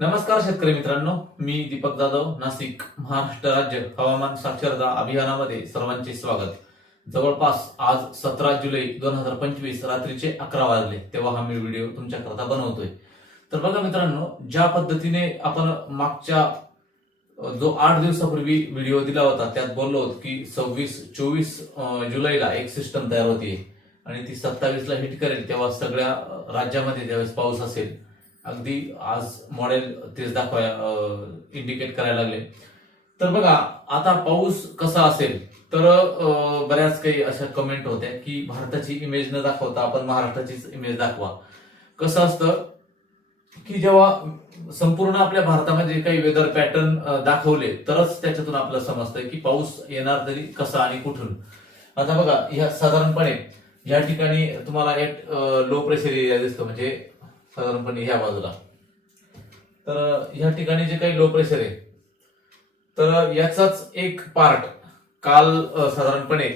नमस्कार शेतकरी मित्रांनो मी दीपक जाधव नाशिक महाराष्ट्र राज्य हवामान साक्षरता अभियानामध्ये सर्वांचे स्वागत. जवळपास आज सतरा जुलै दोन हजार पंचवीस रात्रीचे अकरा वाजले तेव्हा हा मी व्हिडिओ तुमच्याकरता बनवतोय. तर बघा मित्रांनो ज्या पद्धतीने आपण मागच्या जो आठ दिवसापूर्वी व्हिडिओ दिला होता त्यात बोललो होतो की सव्वीस चोवीस जुलैला एक सिस्टम तयार होती आणि ती सत्तावीसला हिट करेल तेव्हा सगळ्या राज्यामध्ये ज्यावेळेस पाऊस असेल अगदी आज मॉडेल तेच दाखवाय इंडिकेट करायला लागले. तर बघा आता पाऊस कसा असेल तर बऱ्याच काही अशा कमेंट होत्या की भारताची इमेज न दाखवता आपण महाराष्ट्राचीच इमेज दाखवा. कसं असतं की जेव्हा संपूर्ण आपल्या भारतामध्ये काही वेदर पॅटर्न दाखवले तरच त्याच्यातून आपल्याला समजतंय की पाऊस येणार तरी कसा आणि कुठून. आता बघा ह्या साधारणपणे या ठिकाणी तुम्हाला एक लो प्रेशर एरिया दिसतो म्हणजे साधारणपणे ह्या बाजूला. तर ह्या ठिकाणी जे काही लो प्रेशर आहे तर याचाच एक पार्ट काल साधारणपणे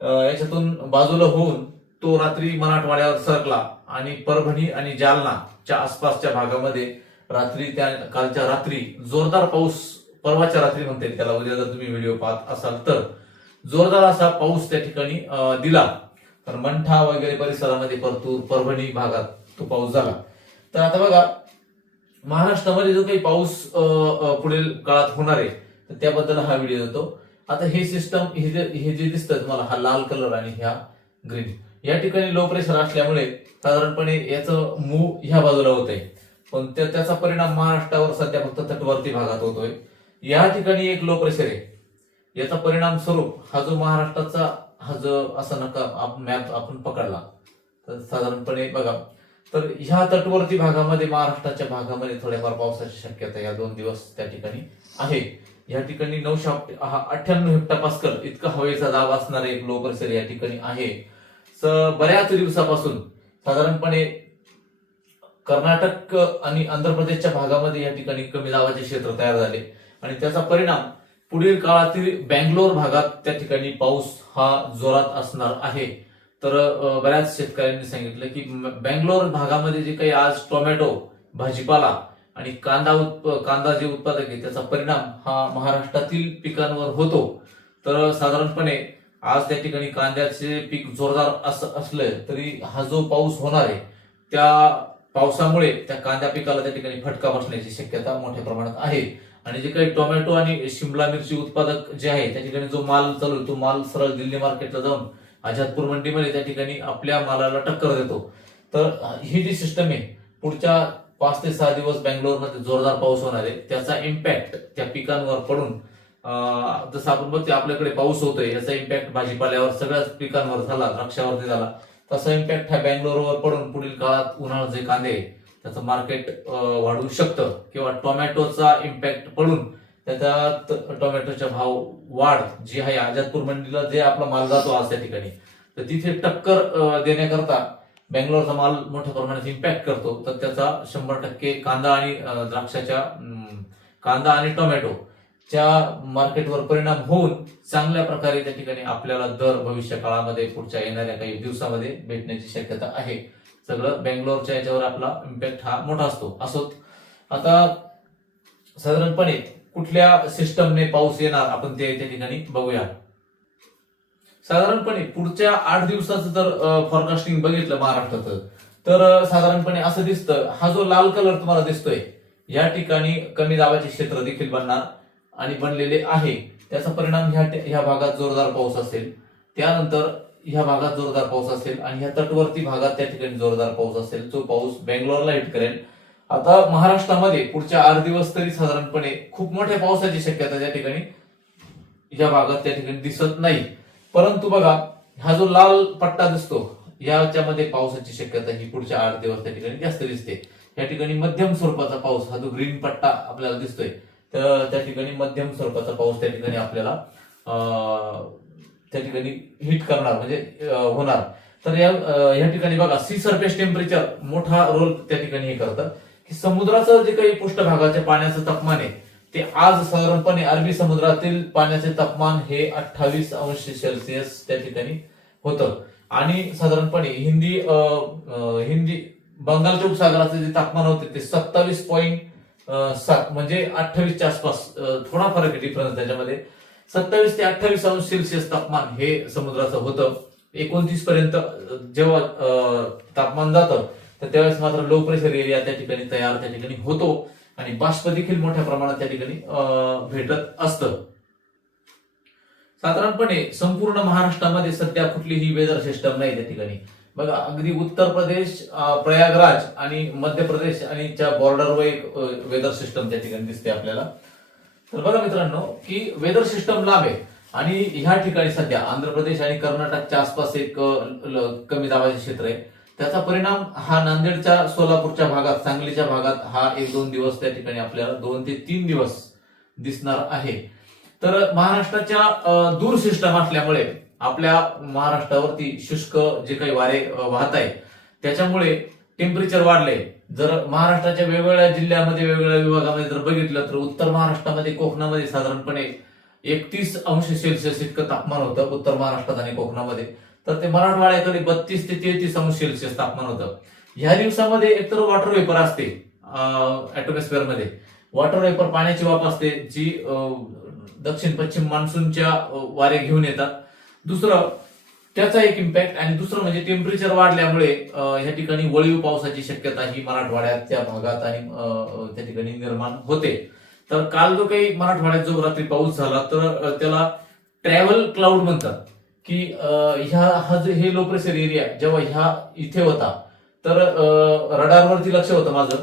याच्यातून बाजूला होऊन तो रात्री मराठवाड्यावर सरकला आणि परभणी आणि जालनाच्या आसपासच्या भागामध्ये रात्री त्या कालच्या रात्री जोरदार पाऊस परवाच्या रात्री म्हणता येईल त्याला. उद्या जर तुम्ही व्हिडिओ पाहत असाल तर. जोरदार असा पाऊस त्या ठिकाणी दिला. तर मंठा वगैरे परिसरामध्ये परतूर परभणी भागात तो पाऊस झाला. तर आता बघा महाराष्ट्रामध्ये जो काही पाऊस पुढील काळात होणार आहे तर त्याबद्दल हा व्हिडिओ देतो. आता हे सिस्टम हे जे हे जे दिसतं तुम्हाला हा लाल कलर आणि ह्या ग्रीन या ठिकाणी लो प्रेशर असल्यामुळे साधारणपणे याचं मूव ह्या बाजूला होत आहे पण त्याचा परिणाम महाराष्ट्रावर सध्या फक्त तटवर्ती भागात होतोय. या ठिकाणी एक लो प्रेशर आहे. याचा परिणाम स्वरूप हा जो महाराष्ट्राचा हा जो असा नका मॅप आपण पकडला. तर साधारणपणे बघा तर ह्या तटवर्ती भागामध्ये महाराष्ट्राच्या भागामध्ये थोड्याफार पावसाची शक्यता या दोन दिवस त्या ठिकाणी आहे. या ठिकाणी नऊशे अठ्ठ्याण्णव हेक्टापास्कल इतका हवेचा दाब असणारे एक लो प्रेशर या ठिकाणी आहे. बऱ्याच दिवसापासून साधारणपणे कर्नाटक आणि आंध्र प्रदेशच्या भागामध्ये या ठिकाणी कमी दाबाचे क्षेत्र तयार झाले. आणि त्याचा परिणाम पुढील काळातील बँगलोर भागात त्या ठिकाणी पाऊस हा जोरात असणार आहे. तर बऱ्याच शेतकऱ्यांनी सांगितलं की बँगलोर भागामध्ये जे काही आज टोमॅटो भाजीपाला आणि कांदा उत्प कांदा जे उत्पादक आहे त्याचा परिणाम हा महाराष्ट्रातील पिकांवर होतो. तर साधारणपणे आज त्या ठिकाणी कांद्याचे पीक जोरदार असं असलं तरी हा जो पाऊस होणार आहे त्या पावसामुळे त्या कांद्या पिकाला त्या ठिकाणी फटका बसण्याची शक्यता मोठ्या प्रमाणात आहे. आणि जे काही टोमॅटो आणि शिमला मिरची उत्पादक जे आहे त्या ठिकाणी जो माल चालू तो माल सरळ दिल्ली मार्केटला जाऊन आझादपूर मंडीमध्ये त्या ठिकाणी आपल्या मालाला टक्कर देतो. तर ही जी सिस्टम आहे पुढच्या पाच ते सहा दिवस बँगलोरमध्ये जोरदार पाऊस होणार आहे. त्याचा इम्पॅक्ट त्या पिकांवर पडून जसं आपण बघते आपल्याकडे पाऊस होतोय याचा इम्पॅक्ट भाजीपाल्यावर सगळ्याच पिकांवर झाला द्राक्षावरती झाला. तसा इम्पॅक्ट हा बँगलोरवर पडून पुढील काळात उन्हाळा जे कांदे त्याचं मार्केट वाढू शकतं किंवा टोमॅटोचा इम्पॅक्ट पडून त्याच्यात टोमॅटोचा भाव वाढ जी आहे आजादपूर मंडीला जे आपला माल जातो आज त्या ठिकाणी तर तिथे टक्कर देण्याकरता बेंगलोरचा माल मोठ्या प्रमाणात इम्पॅक्ट करतो. तर त्याचा शंभर टक्के कांदा आणि द्राक्षाच्या कांदा आणि टोमॅटो च्या मार्केटवर परिणाम होऊन चांगल्या प्रकारे त्या ठिकाणी आपल्याला दर भविष्य काळामध्ये पुढच्या येणाऱ्या काही दिवसामध्ये भेटण्याची शक्यता आहे. सगळं बेंगलोरच्या याच्यावर आपला इम्पॅक्ट हा मोठा असतो. असोत आता साधारणपणे कुठल्या सिस्टमने पाऊस येणार आपण ते त्या ठिकाणी बघूया. साधारणपणे पुढच्या आठ दिवसाचं जर फॉरकास्टिंग बघितलं महाराष्ट्राचं तर साधारणपणे असं दिसतं हा जो लाल कलर तुम्हाला दिसतोय या ठिकाणी कमी दाबाचे क्षेत्र देखील बनणार आणि बनलेले आहे. त्याचा परिणाम ह्या ह्या भागात जोरदार पाऊस असेल त्यानंतर ह्या भागात जोरदार पाऊस असेल आणि ह्या तटवर्ती भागात त्या ठिकाणी जोरदार पाऊस असेल जो पाऊस बेंगलोरला हिट करेल आता महाराष्ट्रामध्ये पुढच्या आठ दिवस तरी साधारणपणे खूप मोठ्या पावसाची शक्यता त्या ठिकाणी या भागात त्या ठिकाणी दिसत नाही. परंतु बघा हा जो लाल पट्टा दिसतो याच्यामध्ये पावसाची शक्यता ही पुढच्या आठ दिवस त्या ठिकाणी जास्त दिसते. या ठिकाणी मध्यम स्वरूपाचा पाऊस हा जो ग्रीन पट्टा आपल्याला दिसतोय तर त्या ठिकाणी मध्यम स्वरूपाचा पाऊस त्या ठिकाणी आपल्याला त्या ठिकाणी हिट करणार म्हणजे होणार. तर या या ठिकाणी बघा सी सरफेस टेम्परेचर मोठा रोल त्या ठिकाणी हे करतं. की समुद्राचं जे काही पृष्ठभागाच्या पाण्याचं तापमान आहे ते आज साधारणपणे अरबी समुद्रातील पाण्याचे तापमान हे अठ्ठावीस अंश सेल्सिअस त्या ठिकाणी होतं. आणि साधारणपणे हिंदी अं, आ, हिंदी बंगालच्या उपसागराचे जे तापमान होते ते सत्तावीस पॉईंट अं, सात म्हणजे अठ्ठावीसच्या आसपास थोडा फरक आहे डिफरन्स त्याच्यामध्ये. सत्तावीस ते अठ्ठावीस अंश सेल्सिअस तापमान हे समुद्राचं होतं. एकोणतीस पर्यंत जेव्हा अं, तापमान जातं तर त्यावेळेस मात्र लो प्रेशर एरिया त्या ठिकाणी तयार त्या ठिकाणी होतो. आणि बाष्प देखील मोठ्या प्रमाणात त्या ठिकाणी भेटत असतं. साधारणपणे संपूर्ण महाराष्ट्रामध्ये सध्या कुठलीही वेदर सिस्टम नाही त्या ठिकाणी. बघा अगदी उत्तर प्रदेश प्रयागराज आणि मध्य प्रदेश आणि च्या बॉर्डरवर एक वेदर सिस्टम त्या ठिकाणी दिसते आपल्याला. तर बघा मित्रांनो की वेदर सिस्टम लांब आहे. आणि ह्या ठिकाणी सध्या आंध्र प्रदेश आणि कर्नाटकच्या आसपास एक कमी दाबाचे क्षेत्र आहे. त्याचा परिणाम हा नांदेडच्या सोलापूरच्या भागात सांगलीच्या भागात हा एक दोन दिवस त्या ठिकाणी आपल्याला दोन ते तीन दिवस दिसणार आहे. तर महाराष्ट्राच्या दूर सिस्टम असल्यामुळे आपल्या महाराष्ट्रावरती शुष्क जे काही वारे वाहत आहे त्याच्यामुळे टेम्परेचर वाढले. जर महाराष्ट्राच्या वेगवेगळ्या जिल्ह्यामध्ये वेगवेगळ्या विभागामध्ये जर बघितलं तर उत्तर महाराष्ट्रामध्ये कोकणामध्ये साधारणपणे एकतीस अंश सेल्सिअस इतकं तापमान होतं उत्तर महाराष्ट्रात आणि कोकणामध्ये. तर ते मराठवाड्याकडे बत्तीस ते तेहतीस अंश सेल्सिअस तापमान होतं. ह्या दिवसामध्ये एकतर वॉटर वेपर असते ऍटमॉस्फिअरमध्ये. वॉटर वेपर पाण्याची वाफ असते जी दक्षिण पश्चिम मान्सूनच्या वारे घेऊन येतात. दुसरं त्याचा एक इम्पॅक्ट आणि दुसरं म्हणजे टेम्परेचर वाढल्यामुळे या ह्या ठिकाणी वळीव पावसाची शक्यता ही मराठवाड्यात त्या भागात आणि त्या ठिकाणी निर्माण होते. तर काल जो काही मराठवाड्यात जो रात्री पाऊस झाला तर त्याला ट्रॅव्हल क्लाउड म्हणतात. की ह्या हा जे हे लो प्रेशर एरिया जेव्हा ह्या इथे होता तर रडारवरती लक्ष होतं माझं.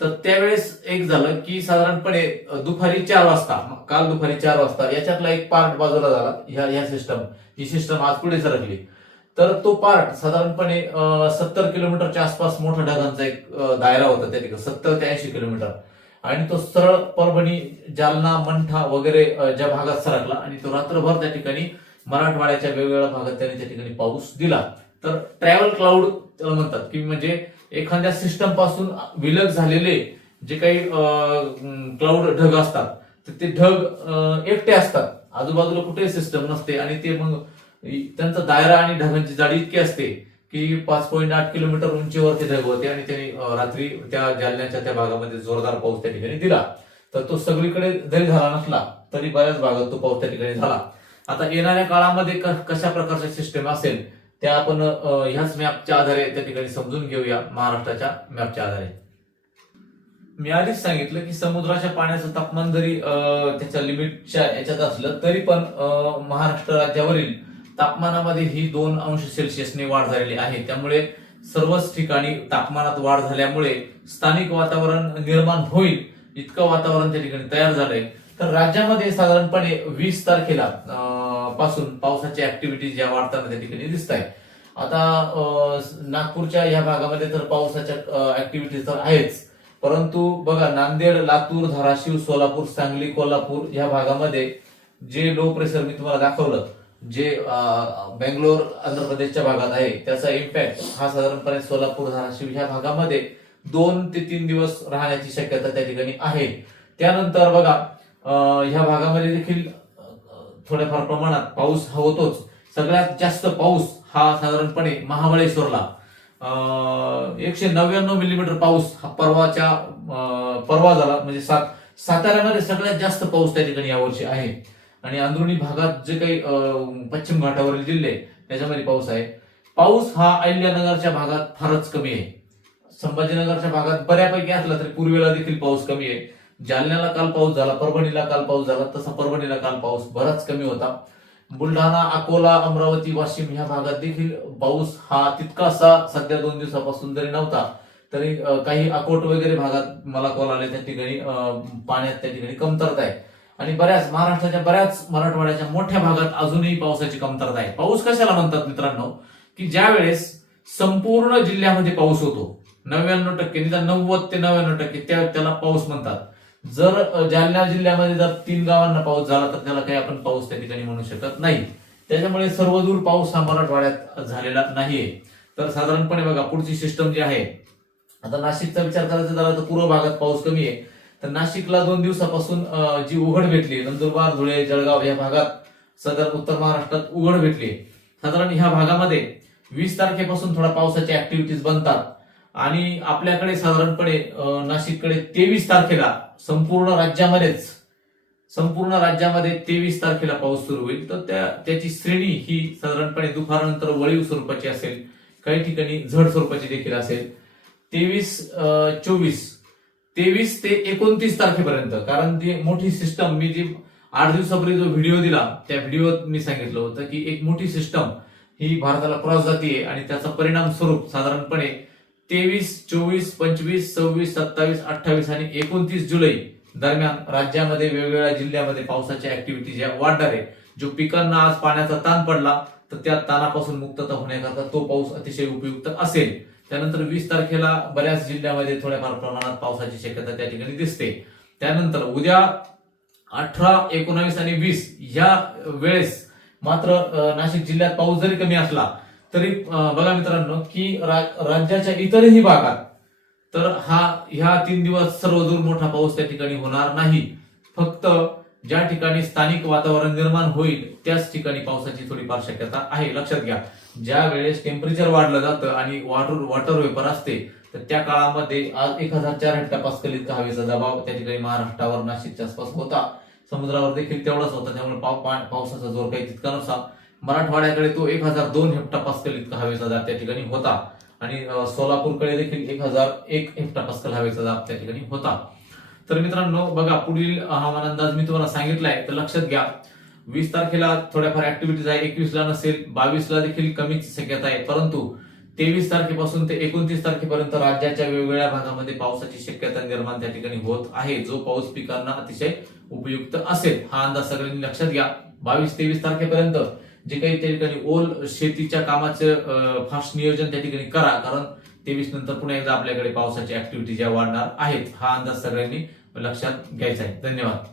तर त्यावेळेस एक झालं की साधारणपणे दुपारी चार वाजता काल दुपारी चार वाजता याच्यातला एक पार्ट बाजूला झाला ह्या ह्या सिस्टम ही सिस्टम आज पुढे सरकली. तर तो पार्ट साधारणपणे सत्तर किलोमीटरच्या आसपास मोठ्या ढगांचा एक दायरा होता त्या ठिकाणी सत्तर ते ऐंशी किलोमीटर. आणि तो सरळ परभणी जालना मंठा वगैरे ज्या भागात सरकला आणि तो रात्रभर त्या ठिकाणी मराठवाड्याच्या वेगवेगळ्या भागात त्यांनी त्या ठिकाणी पाऊस दिला. तर ट्रॅव्हल क्लाउड त्याला म्हणतात की म्हणजे एखाद्या सिस्टमपासून विलग झालेले जे काही क्लाउड ढग असतात तर ते ढग एकटे असतात. आजूबाजूला कुठेही सिस्टम नसते आणि ते मग त्यांचा दायरा आणि ढगांची जाडी इतकी असते की पाच पॉईंट आठ किलोमीटर उंचीवर ते ढग होते आणि त्यांनी रात्री त्या जालन्याच्या त्या भागामध्ये जोरदार पाऊस त्या ठिकाणी दिला. तर तो सगळीकडे जरी झाला नसला तरी बऱ्याच भागात तो पाऊस त्या ठिकाणी झाला. आता येणाऱ्या काळामध्ये कशा प्रकारच्या सिस्टम असेल त्या आपण ह्याच मॅपच्या आधारे त्या ठिकाणी समजून घेऊया महाराष्ट्राच्या मॅपच्या आधारे. मी आधीच सांगितलं की समुद्राच्या पाण्याचं तापमान जरी अं, त्याच्या लिमिटच्या याच्यात असलं तरी पण अं, महाराष्ट्र राज्यावरील तापमानामध्ये ही दोन अंश सेल्सिअसने वाढ झालेली आहे. त्यामुळे सर्वच ठिकाणी तापमानात वाढ झाल्यामुळे स्थानिक वातावरण निर्माण होईल इतकं वातावरण त्या ठिकाणी तयार झालंय. तर राज्यामध्ये साधारणपणे वीस तारखेला पासून पावसाची ऍक्टिव्हिटी ज्या वाढताना त्या ठिकाणी दिसत आहे आता नागपूरच्या या भागामध्ये तर पावसाच्या ऍक्टिव्हिटीज तर आहेच. परंतु बघा नांदेड लातूर धाराशिव सोलापूर सांगली कोल्हापूर या भागामध्ये जे लो प्रेशर मी तुम्हाला दाखवलं जे बेंगलोर आंध्र प्रदेशच्या भागात आहे त्याचा इम्पॅक्ट हा साधारणपणे सोलापूर धाराशिव ह्या भागामध्ये दोन ते तीन दिवस राहण्याची शक्यता त्या ठिकाणी आहे. त्यानंतर बघा ह्या भागामध्ये देखील थोड्याफार प्रमाणात पाऊस हा होतोच. सगळ्यात जास्त पाऊस हा साधारणपणे महाबळेश्वरला. एकशे नव्याण्णव मिलीमीटर पाऊस हा परवाच्या अं, परवा झाला. म्हणजे सात साताऱ्यामध्ये सगळ्यात जास्त पाऊस त्या ठिकाणी यावर्षी आहे. आणि अंदरुणी भागात जे काही अं, पश्चिम घाटावरील जिल्हे त्याच्यामध्ये पाऊस आहे. पाऊस हा अहिल्यानगरच्या भागात फारच कमी आहे. संभाजीनगरच्या भागात बऱ्यापैकी असला तरी पूर्वेला देखील पाऊस कमी आहे. जालन्याला काल पाऊस झाला परभणीला काल पाऊस झाला तसा परभणीला काल पाऊस बराच कमी होता. बुलढाणा अकोला अमरावती वाशिम ह्या भागात देखील पाऊस हा तितकासा सध्या दोन दिवसापासून जरी नव्हता तरी काही अकोट वगैरे भागात मला कॉल आले त्या ठिकाणी पाण्यात त्या ठिकाणी कमतरता आहे. आणि बऱ्याच महाराष्ट्राच्या बऱ्याच मराठवाड्याच्या मोठ्या भागात अजूनही पावसाची कमतरता आहे. पाऊस कशाला म्हणतात मित्रांनो? की ज्या वेळेस संपूर्ण जिल्ह्यामध्ये पाऊस होतो नव्याण्णव टक्के निदान नव्वद ते नव्याण्णव टक्के त्या त्याला पाऊस म्हणतात. जर जालना जिल्ह्यामध्ये जर तीन गावांना पाऊस झाला तर त्याला काही आपण पाऊस त्या ठिकाणी म्हणू शकत नाही. त्याच्यामुळे सर्वदूर पाऊस हा मराठवाड्यात झालेला नाहीये. तर साधारणपणे बघा पुढची सिस्टम जी आहे आता नाशिकचा विचार करायचा झाला तर पूर्व भागात पाऊस कमी आहे. तर नाशिकला दोन दिवसापासून जी उघड भेटली नंदुरबार धुळे जळगाव या भागात सदर उत्तर महाराष्ट्रात उघड भेटली साधारण ह्या भागामध्ये वीस तारखेपासून थोडा पावसाच्या ऍक्टिव्हिटीज बनतात. आणि आपल्याकडे साधारणपणे नाशिककडे तेवीस तारखेला संपूर्ण राज्यामध्येच संपूर्ण राज्यामध्ये तेवीस तारखेला पाऊस सुरू होईल. तर त्या त्याची श्रेणी ही साधारणपणे दुपारनंतर वळीव स्वरूपाची असेल काही ठिकाणी झड स्वरूपाची देखील असेल. तेवीस चोवीस तेवीस ते एकोणतीस तारखेपर्यंत कारण ती मोठी सिस्टम मी जी आठ दिवसापूर्वी जो व्हिडिओ दिला त्या व्हिडिओत मी सांगितलं होतं की एक मोठी सिस्टम ही भारताला क्रॉस जाते आणि त्याचा परिणाम स्वरूप साधारणपणे तेवीस चोवीस पंचवीस सव्वीस सत्तावीस अठ्ठावीस आणि एकोणतीस जुलै दरम्यान राज्यामध्ये वेगवेगळ्या जिल्ह्यामध्ये पावसाची ऍक्टिव्हिटी ज्या वाढणार आहे जो पिकांना आज पाण्याचा ताण पडला तर त्या ताणापासून मुक्तता होण्याकरता तो पाऊस अतिशय उपयुक्त असेल. त्यानंतर वीस तारखेला बऱ्याच जिल्ह्यामध्ये थोड्याफार प्रमाणात पावसाची शक्यता त्या ठिकाणी दिसते. त्यानंतर उद्या अठरा एकोणावीस आणि वीस या वेळेस मात्र नाशिक जिल्ह्यात पाऊस जरी कमी असला तरी बघा मित्रांनो की रा- राज्याच्या इतरही भागात तर हा ह्या तीन दिवस सर्वदूर मोठा पाऊस त्या ठिकाणी होणार नाही. फक्त ज्या ठिकाणी स्थानिक वातावरण निर्माण होईल त्याच ठिकाणी पावसाची थोडीफार शक्यता आहे. लक्षात घ्या ज्या वेळेस टेम्परेचर वाढलं जातं आणि वॉटर वॉटर वेपर असते तर त्या काळामध्ये आज एक हजार चार हेक्टरपास्कल इतका हवेचा दबाव त्या ठिकाणी महाराष्ट्रावर नाशिकच्या आसपास होता. समुद्रावर देखील तेवढाच होता त्यामुळे पाव पा- पावसाचा जोर काही तितका नसा मराठवाड्याकडे तो एक हजार दोन हेक्टरपास्कल इतका हवेचा दाब त्या ठिकाणी होता. आणि सोलापूरकडे देखील एक हजार एक हेक्टरपास्कल हवेचा दाब त्या ठिकाणी होता. तर मित्रांनो बघा पुढील हवामान अंदाज मी तुम्हाला सांगितलाय तर लक्षात घ्या. वीस तारखेला थोड्याफार ऍक्टिव्हिटीज आहे एकवीस ला नसेल बावीस ला देखील कमीच शक्यता आहे. परंतु तेवीस तारखेपासून ते एकोणतीस तारखेपर्यंत राज्याच्या वेगवेगळ्या भागामध्ये पावसाची शक्यता निर्माण त्या ठिकाणी होत आहे. जो पाऊस पिकांना अतिशय उपयुक्त असेल हा अंदाज सगळ्यांनी लक्षात घ्या. बावीस तेवीस तारखेपर्यंत जे काही त्या ठिकाणी ओल शेतीच्या कामाचं फास्ट नियोजन त्या ठिकाणी करा. कारण तेवीस नंतर पुन्हा एकदा आपल्याकडे पावसाची ऍक्टिव्हिटी ज्या वाढणार आहेत हा अंदाज सगळ्यांनी लक्षात घ्यायचा आहे. धन्यवाद.